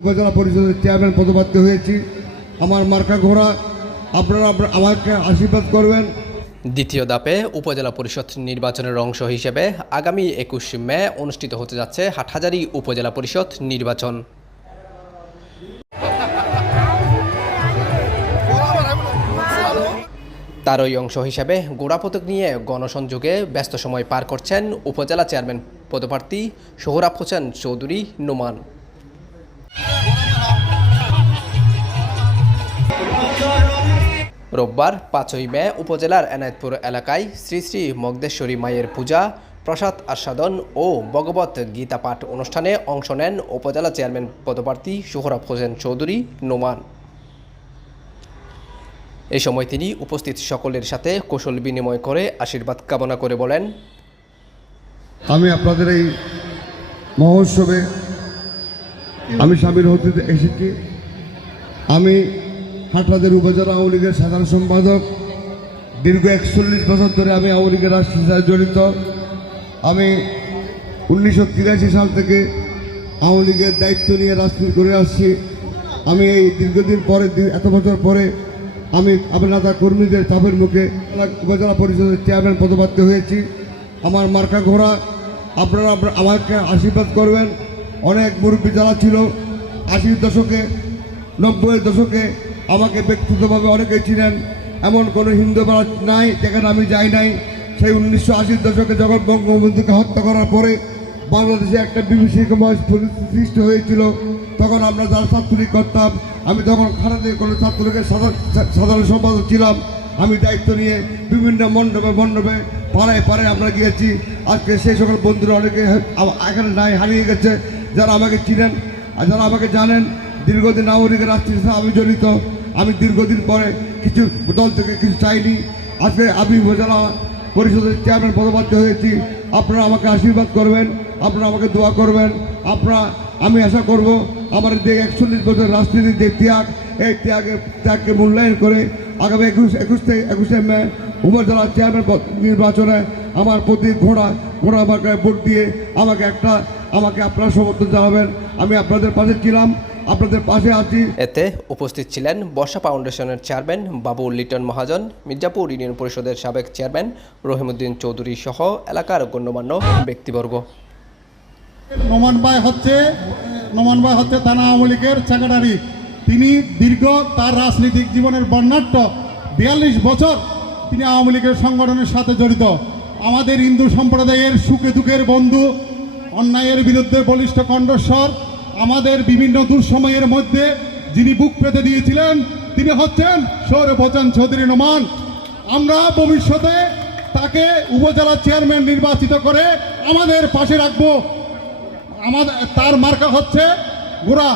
উপজেলা পরিষদের চেয়ারম্যান পদপ্রার্থী হয়েছি। আমার মার্কা ঘোড়া, আপনারা আমাকে আশীর্বাদ করবেন। দ্বিতীয় ধাপে উপজেলা পরিষদ নির্বাচনের অংশ হিসেবে আগামী ২১ মে অনুষ্ঠিত হতে যাচ্ছে হাটহাজারী উপজেলা পরিষদ নির্বাচন। তারই অংশ হিসেবে গোড়াপতক নিয়ে গণসংযোগে ব্যস্ত সময় পার করছেন উপজেলা চেয়ারম্যান পদপ্রার্থী সোহরাব হোসেন চৌধুরী নোমান। রোববার ৫ই মে উপজেলার এনায়েতপুর এলাকায় শ্রী শ্রী মগদেশ্বরী মায়ের পূজা, প্রসাদ আস্বাদন ও ভগবত গীতা পাঠ অনুষ্ঠানে অংশ নেন উপজেলা চেয়ারম্যান পদপ্রার্থী সোহরাব হোসেন চৌধুরী নোমান। এই সময় তিনি উপস্থিত সকলের সাথে কৌশল বিনিময় করে আশীর্বাদ কামনা করে বলেন, আমি আপনাদের এই মহোৎসবে আমি সামিল হতে এসেছি। আমি হাটহাজারী উপজেলা আওয়ামী লীগের সাধারণ সম্পাদক। দীর্ঘ ৪১ বছর ধরে আমি আওয়ামী লীগের রাজনীতির সাথে জড়িত। আমি ১৯৮৩ সাল থেকে আওয়ামী লীগের দায়িত্ব নিয়ে রাজনীতি করে আসছি। আমি এই দীর্ঘদিন পরে, এত বছর পরে আমি আপনার কর্মীদের চাপের মুখে উপজেলা পরিষদের চেয়ারম্যান পদপ্রার্থী হয়েছি। আমার মার্কা ঘোড়া, আপনারা আমাকে আশীর্বাদ করবেন। অনেক মুরব্বী যারা ছিল ৮০ দশকে, ৯০ দশকে আমাকে ব্যক্তিগতভাবে অনেকে ছিলেন। এমন কোনো হিন্দু পাড়া নাই যেখানে আমি যাই নাই। সেই ১৯৮০ দশকে যখন বঙ্গবন্ধুকে হত্যা করার পরে বাংলাদেশে একটা বিভীষিকাময় পরিস্থিতি সৃষ্টি হয়েছিল, তখন আমরা যারা ছাত্রলীগ করতাম, আমি তখন খারাপের কোনো ছাত্রলীগের সাধারণ সম্পাদক ছিলাম। আমি দায়িত্ব নিয়ে বিভিন্ন মণ্ডপে পাড়ায় পাড়ায় আমরা গিয়েছি। আজকে সেই সকল বন্ধুরা অনেকে এখানে নাই, হারিয়ে গেছে। যারা আমাকে চিনেন আর যারা আমাকে জানেন, দীর্ঘদিন আওয়ামী লীগের রাজনীতির সাথে আমি জড়িত। আমি দীর্ঘদিন পরে কিছু দল থেকে কিছু চাইনি। আজকে আমি উপজেলা পরিষদের চেয়ারম্যান পদপ্রার্থী হয়েছি। আপনারা আমাকে আশীর্বাদ করবেন, আপনারা আমাকে দোয়া করবেন। আমি আশা করব আমার যে ৪১ বছর রাজনীতির যে ত্যাগ, এই ত্যাগকে মূল্যায়ন করে আগামী ২১শে মে উপজেলা চেয়ারম্যান নির্বাচনে আমার প্রতি ঘোড়া আমাকে ভোট দিয়ে আমাকে আপনারা সমর্থন জানাবেন। আমি আপনাদের পাশে ছিলাম, আপনাদের পাশে আছি। এতে উপস্থিত ছিলেন বর্ষা ফাউন্ডেশনের চেয়ারম্যান বাবু লিটন মহাজন, মির্জাপুর ইউনিয়ন পরিষদের সাবেক চেয়ারম্যান রহিমউদ্দিন চৌধুরী সহ এলাকার গণ্যমান্য ব্যক্তিবর্গ। নোমান ভাই হচ্ছে থানা আওয়ামী লীগের সেক্রেটারি। তিনি দীর্ঘ তার রাজনৈতিক জীবনের বর্ণাঢ্য ৪২ বছর তিনি আওয়ামী লীগের সংগঠনের সাথে জড়িত। আমাদের হিন্দু সম্প্রদায়ের সুখে দুঃখের বন্ধু, অন্যায়ের বিরুদ্ধে বলিষ্ঠ কণ্ঠস্বর। আমাদের বিভিন্ন দুঃসময়ের মধ্যে যিনি বুক পেতে দিয়েছিলেন, তিনি হচ্ছেন সোহরাব হোসেন চৌধুরী নোমান। আমরা ভবিষ্যতে তাকে উপজেলা চেয়ারম্যান নির্বাচিত করে আমাদের পাশে রাখবো। তার মার্কা হচ্ছে ঘোড়া।